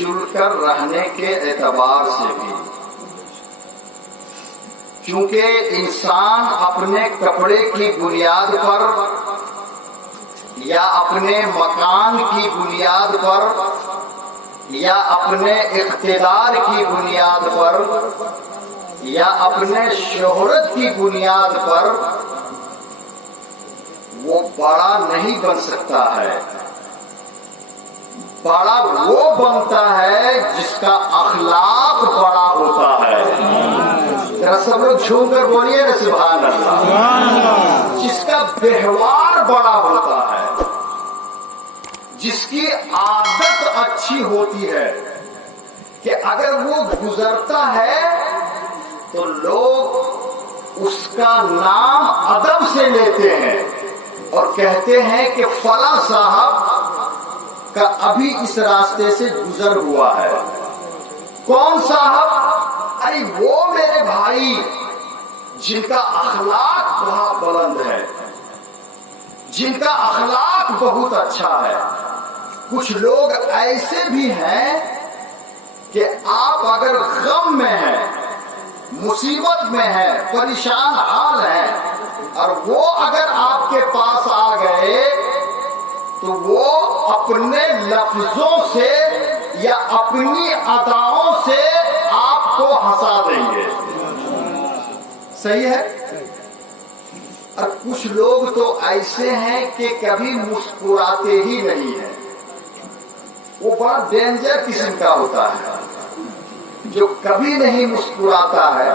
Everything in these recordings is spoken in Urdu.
جل کر رہنے کے اعتبار سے بھی، کیونکہ انسان اپنے کپڑے کی بنیاد پر یا اپنے مکان کی بنیاد پر یا اپنے اقتدار کی بنیاد پر یا اپنے شہرت کی بنیاد پر وہ بڑا نہیں بن سکتا ہے. بڑا وہ بنتا ہے جس کا اخلاق بڑا ہوتا ہے. ذرا سب لوگ جھوم کر بولیے نا سبحان اللہ. جس کا ویوہار بڑا ہوتا ہے، جس کی عادت اچھی ہوتی ہے کہ اگر وہ گزرتا ہے تو لوگ اس کا نام ادب سے لیتے ہیں اور کہتے ہیں کہ فلاں صاحب کا ابھی اس راستے سے گزر ہوا ہے. کون صاحب؟ ارے وہ میرے بھائی جن کا اخلاق بہت بلند ہے، جن کا اخلاق بہت اچھا ہے. کچھ لوگ ایسے بھی ہیں کہ آپ اگر غم میں ہیں، مصیبت میں ہیں، پریشان حال ہیں، اور وہ اگر آپ کے پاس آ گئے تو وہ اپنے لفظوں سے یا اپنی اداؤں سے آپ کو ہنسا دیں گے. صحیح ہے؟ اور کچھ لوگ تو ایسے ہیں کہ کبھی مسکراتے ہی نہیں ہیں. وہ بڑا ڈینجر قسم کا ہوتا ہے جو کبھی نہیں مسکراتا ہے.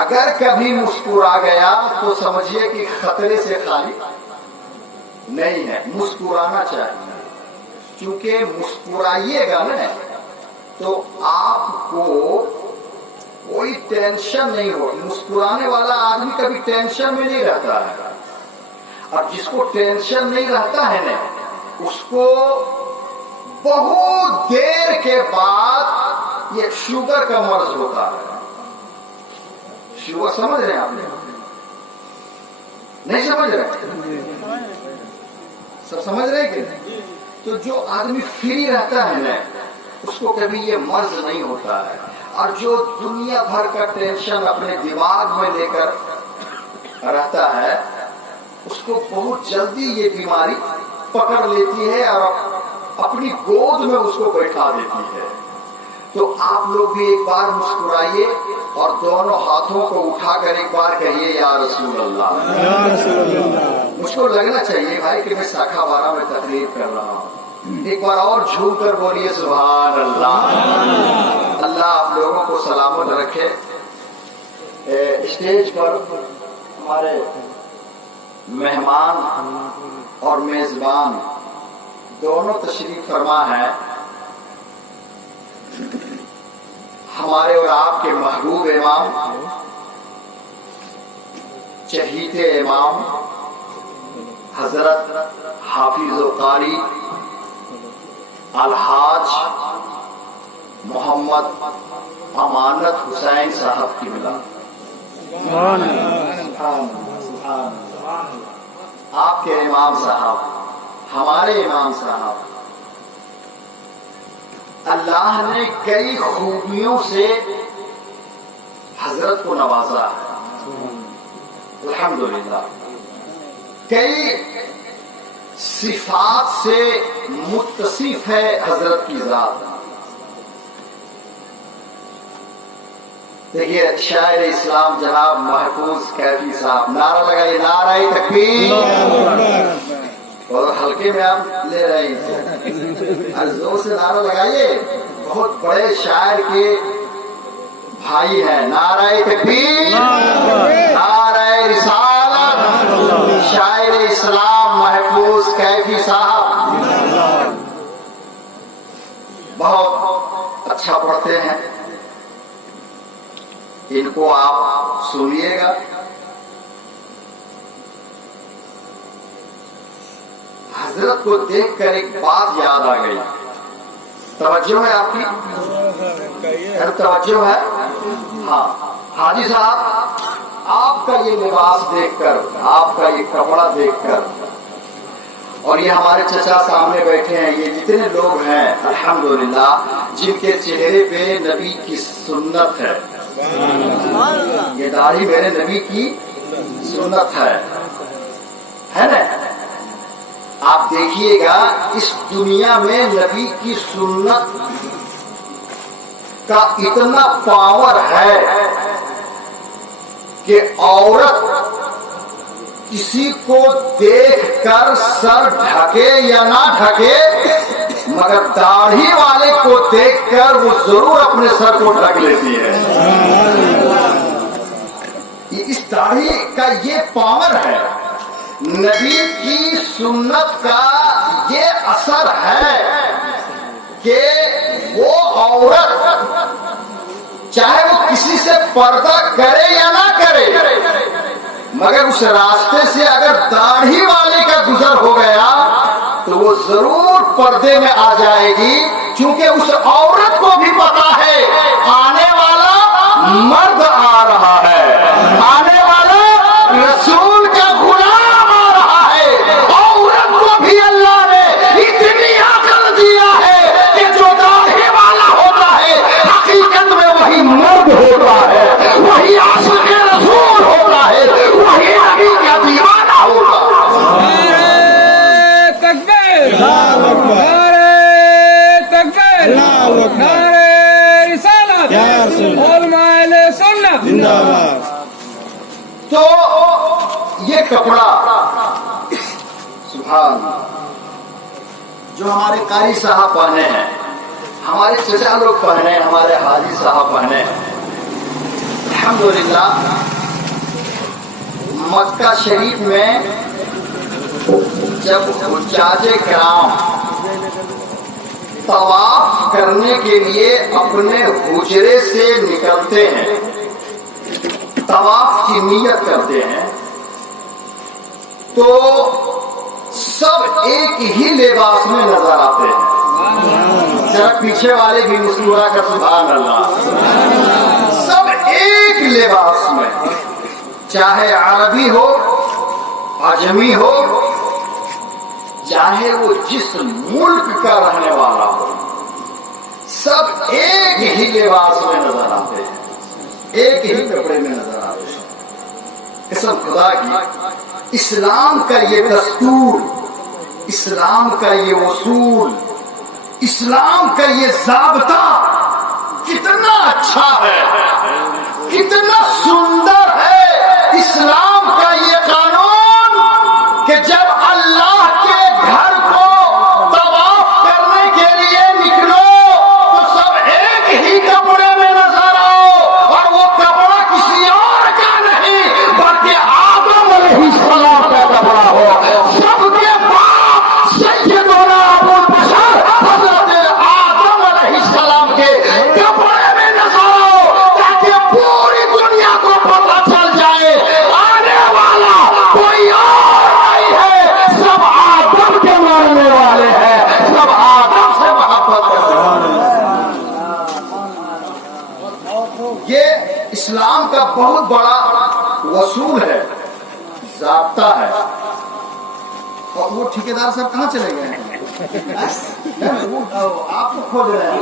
اگر کبھی مسکرا گیا تو سمجھیے کہ خطرے سے خالی نہیں ہے. مسکرانا چاہیے، کیونکہ مسکرائیے گا نا تو آپ کو کوئی ٹینشن نہیں ہو. مسکرانے والا آدمی کبھی ٹینشن میں نہیں رہتا ہے، اور جس کو ٹینشن نہیں رہتا ہے نا اس کو بہت دیر کے بعد یہ شوگر کا مرض ہوتا ہے. شوگر سمجھ رہے ہیں آپ نے؟ نہیں سمجھ رہے؟ سب سمجھ رہے کہ نہیں؟ تو جو آدمی فری رہتا ہے نا اس کو کبھی یہ مرض نہیں ہوتا ہے. اور جو دنیا بھر کا ٹینشن اپنے دماغ میں لے کر رہتا ہے اس کو بہت جلدی یہ بیماری پکڑ لیتی ہے اور اپنی گود میں اس کو بیٹھا دیتی ہے. تو آپ لوگ بھی ایک بار مسکرائیے اور دونوں ہاتھوں کو اٹھا کر ایک بار کہیے یا رسول اللہ. یا رسول اللہ. مجھ کو لگنا چاہیے بھائی کہ میں ساکھا بارہ میں تقریر کر رہا ہوں. ایک بار اور جھوم کر بولیے سبحان اللہ. اللہ آپ لوگوں کو سلامت رکھے. اسٹیج پر ہمارے مہمان اور میزبان دونوں تشریف فرما ہے. ہمارے اور آپ کے محبوب امام، چہیتے امام حضرت حافظ و قاری الحاج محمد امانت حسین صاحب کی ملا. آپ کے امام صاحب، ہمارے امام صاحب، اللہ نے کئی خوبیوں سے حضرت کو نوازا ہے الحمدللہ. کئی صفات سے متصف ہے حضرت کی ذات. دیکھیے شاعر اسلام جناب محفوظ کیفی صاحب نعرہ لگائیے، نعرہ تکبیر. اور ہلکے میں آپ لے رہے ہیں، زور سے نعرہ لگائیے. بہت بڑے شاعر کے بھائی ہیں. نعرہ تکبیر، نعرہ رسالت. شاعر اسلام محفوظ کیفی صاحب بہت اچھا پڑھتے ہیں. ان کو آپ سنیے گا. حضرت کو دیکھ کر ایک بات یاد آ گئی. توجہ ہے آپ کی؟ توجہ ہے؟ ہاں حاجی صاحب، آپ کا یہ لباس دیکھ کر، آپ کا یہ کپڑا دیکھ کر اور یہ ہمارے چچا سامنے بیٹھے ہیں، یہ جتنے لوگ ہیں الحمدللہ جن کے چہرے پہ نبی کی سنت ہے، یہ داڑھی میرے نبی کی سنت ہے نا؟ آپ دیکھیے گا اس دنیا میں نبی کی سنت کا اتنا پاور ہے کہ عورت کسی کو دیکھ کر سر ڈھکے یا نہ ڈھکے، مگر داڑھی والے کو دیکھ کر وہ ضرور اپنے سر کو ڈھک لیتی ہے۔ اس داڑھی کا یہ پاور ہے، نبی کی سنت کا یہ اثر ہے کہ وہ عورت چاہے وہ کسی سے پردہ کرے یا نہ کرے، مگر اس راستے سے اگر داڑھی والے کا گزر ہو گیا تو وہ ضرور پردے میں آ جائے گی، کیونکہ اس عورت کو بھی پتا ہے آنے والا مرد آ رہا ہے، آنے والا رسول کا غلام آ رہا ہے۔ عورت کو بھی اللہ نے اتنی عقل دیا ہے کہ جو داڑھی والا ہوتا ہے حقیقت میں وہی مرد ہوتا ہے، وہی عاشق رسول ہوتا ہے، وہی نبی کا دیوانہ ہوگا۔ تکبیر، نعرہ تکبیر، نعرہ رسالت، علماء اہل سنت زندہ باد۔ تو یہ کپڑا سبحان جو ہمارے قاری صاحب پہنے ہیں، ہمارے چچا لوگ پہنے ہیں، ہمارے حاجی صاحب پہنے ہیں، الحمدللہ مکہ شریف میں جب حجاج کرام طواف کرنے کے لیے اپنے حجرے سے نکلتے ہیں، طواف کی نیت کرتے ہیں، تو سب ایک ہی لباس میں نظر آتے ہیں۔ ذرا پیچھے والے بھی مسکرا کر سبحان اللہ۔ سب ایک لباس میں، چاہے عربی ہو، عجمی ہو، چاہے وہ جس ملک کا رہنے والا ہو، سب ایک ہی لباس میں نظر آتے ہیں، ایک ہی کپڑے میں نظر آتے ہیں۔ قسم خدا کی، اسلام کا یہ دستور، اسلام کا یہ اصول، اسلام کا یہ ضابطہ کتنا اچھا ہے، کتنا سندر ہے اسلام کا یہ قانون کہ جب اللہ کے گھر کو طواف کرنے کے لیے نکلو تو سب ایک ہی کپڑے میں نظر آؤ، اور وہ کپڑا کسی اور کا نہیں بلکہ آدم علیہ السلام کا کپڑا ہو۔ سب کے باپ سیدنا ابو البشر حضرت آدم علیہ السلام کے کپڑے میں نظر آؤ، تاکہ پوری دنیا کو پتہ چل جائے آنے والا کوئی اور نہیں ہے، سب آدم کے ماننے والے ہیں، سب آدم سے محبت کرتے ہیں۔ یہ اسلام کا بہت بڑا اصول ہے، ضابطہ ہے۔ اور وہ ٹھیکیدار صاحب کہاں چلے گئے ہیں؟ آپ کو کھول رہے ہیں،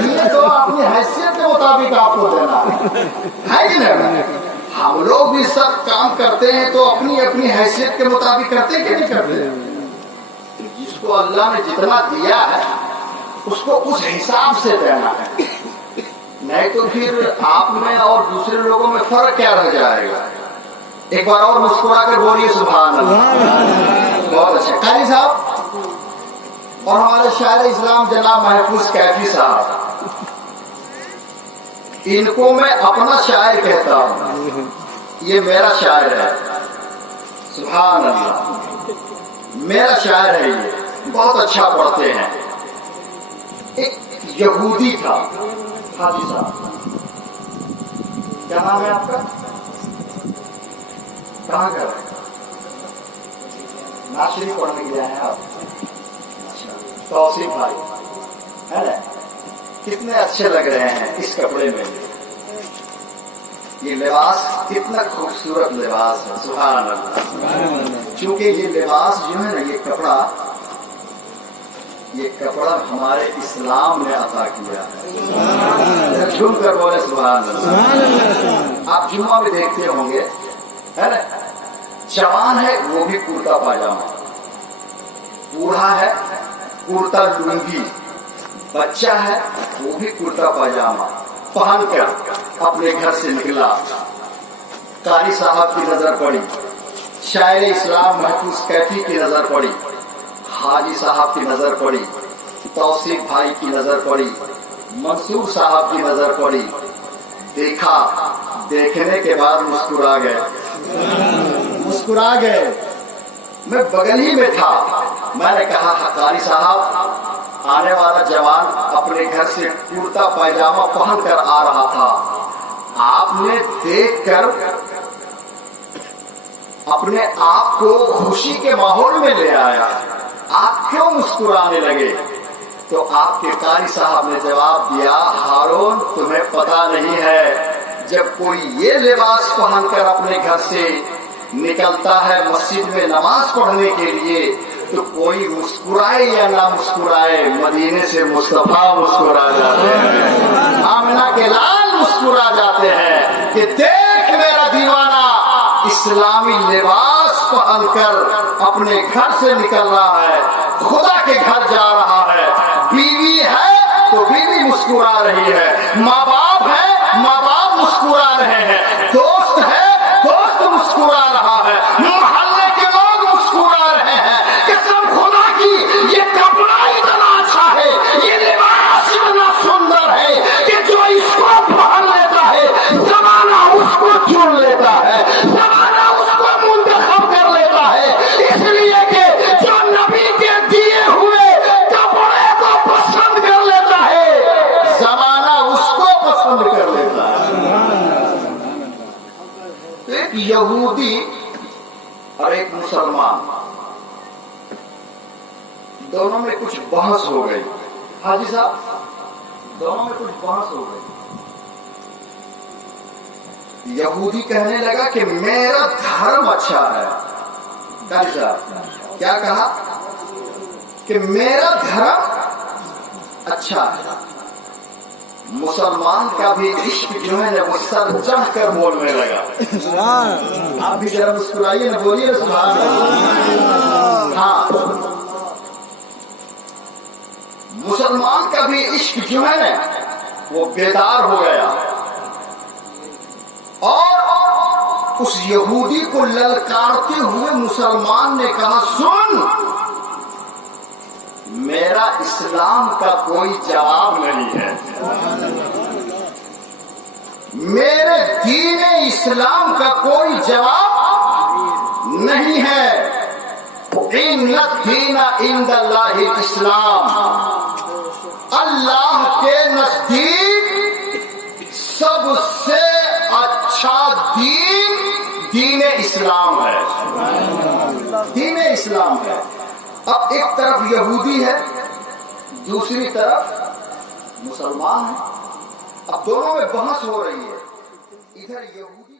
یہ تو اپنی حیثیت کے مطابق آپ کو دینا ہے کہ نہیں؟ ہم لوگ بھی سب کام کرتے ہیں تو اپنی اپنی حیثیت کے مطابق کرتے کہ نہیں کرتے؟ جس کو اللہ نے جتنا دیا ہے اس کو اس حساب سے دینا ہے، نہیں تو پھر آپ میں اور دوسرے لوگوں میں فرق کیا رہ جائے گا؟ ایک بار اور مسکرا کر بولیے سبحان اللہ۔ بہت اچھا قاری صاحب اور ہمارے شاعر اسلام جناب محفوظ کیفی صاحب، ان کو میں اپنا شاعر کہتا ہوں، یہ میرا شاعر ہے، سبحان اللہ، میرا شاعر ہے، یہ بہت اچھا پڑھتے ہیں۔ ایک یہودی تھا، حاجی صاحب کیا نام ہے آپ کا؟ کہاں گھر ہے؟ ناشری پڑھنے کے لیے ہیں آپ؟ توصیف بھائی ہے نا، کتنے اچھے لگ رہے ہیں اس کپڑے میں۔ یہ لباس کتنا خوبصورت لباس ہے، سبحان اللہ۔ چونکہ یہ لباس جو ہے نا، یہ کپڑا ہمارے اسلام نے عطا کیا ہے۔ جھوم کر بولے سبحان اللہ۔ آپ جمعہ میں دیکھتے ہوں گے، ہے نا، جوان ہے وہ بھی کرتا پاجامہ، بوڑھا ہے کرتا لنگی، بچہ ہے وہ بھی کرتا پاجامہ پہن کر اپنے گھر سے نکلا۔ قاری صاحب کی نظر پڑی، شاعر اسلام محفوظ کیفی کی نظر پڑی، حاجی صاحب کی نظر پڑی، توصیف بھائی کی نظر پڑی، منصور صاحب کی نظر پڑی۔ دیکھا، دیکھنے کے بعد مسکرا گئے۔ میں بغل ہی میں تھا، میں نے کہا قاری صاحب، آنے والا جوان اپنے گھر سے کرتا پائجامہ پہن کر آ رہا تھا، آپ نے دیکھ کر اپنے آپ کو خوشی کے ماحول میں لے آیا، آپ کیوں مسکرانے لگے؟ تو آپ کے قاری صاحب نے جواب دیا، ہارون تمہیں پتا نہیں ہے، جب کوئی یہ لباس پہن کر اپنے گھر سے نکلتا ہے مسجد میں نماز پڑھنے کے لیے، تو کوئی مسکرائے یا نہ مسکرائے، مدینے سے مصطفیٰ مسکرا جاتے ہیں، آمنہ کے لال مسکرا جاتے ہیں کہ دیکھ میرا دیوانہ اسلامی لباس پہن کر اپنے گھر سے نکل رہا ہے، خدا کے گھر جا رہا ہے، بیوی ہے تو بیوی مسکرا رہی ہے، ماں باپ ہے ماں باپ مسکرا رہے ہیں، دوست ہے دوست مسکرا رہا ہے، محلے کے لوگ مسکرا رہے ہیں۔ قسم خدا کی یہ کپڑا اتنا اچھا ہے، یہ لباس اتنا سندر ہے کہ جو اس کو پہن لیتا ہے زمانہ اس کو چن لیتا ہے، زمانہ اس کو منتخب کر لیتا ہے، اس لیے کہ جو نبی کے دیے ہوئے کپڑے کو پسند کر لیتا ہے، زمانہ اس کو پسند کر لیتا ہے۔ ایک یہودی اور ایک مسلمان، دونوں میں کچھ بحث ہو گئی، حاجی صاحب دونوں میں کچھ بحث ہو گئی۔ یہودی کہنے لگا کہ میرا دھرم اچھا ہے، قاری صاحب کیا کہا کہ میرا دھرم اچھا ہے۔ مسلمان کا بھی عشق جو ہے نا وہ سر چڑھ کر بولنے لگا۔ آپ بھی ذرا مسکرائیے نا، بولیے نا سبحان اللہ۔ ہاں، مسلمان کا بھی عشق جو ہے نا وہ بیدار ہو گیا، اور اس یہودی کو للکارتے ہوئے مسلمان نے کہا، سن، میرا اسلام کا کوئی جواب نہیں ہے، میرے دین اسلام کا کوئی جواب نہیں ہے۔ ان الدین عند اللہ اسلام، اللہ کے نزدیک سب سے اچھا دین اسلام ہے، دین اسلام ہے۔ اب ایک طرف یہودی ہے، دوسری طرف مسلمان ہے، اب دونوں میں بحث ہو رہی ہے، ادھر یہودی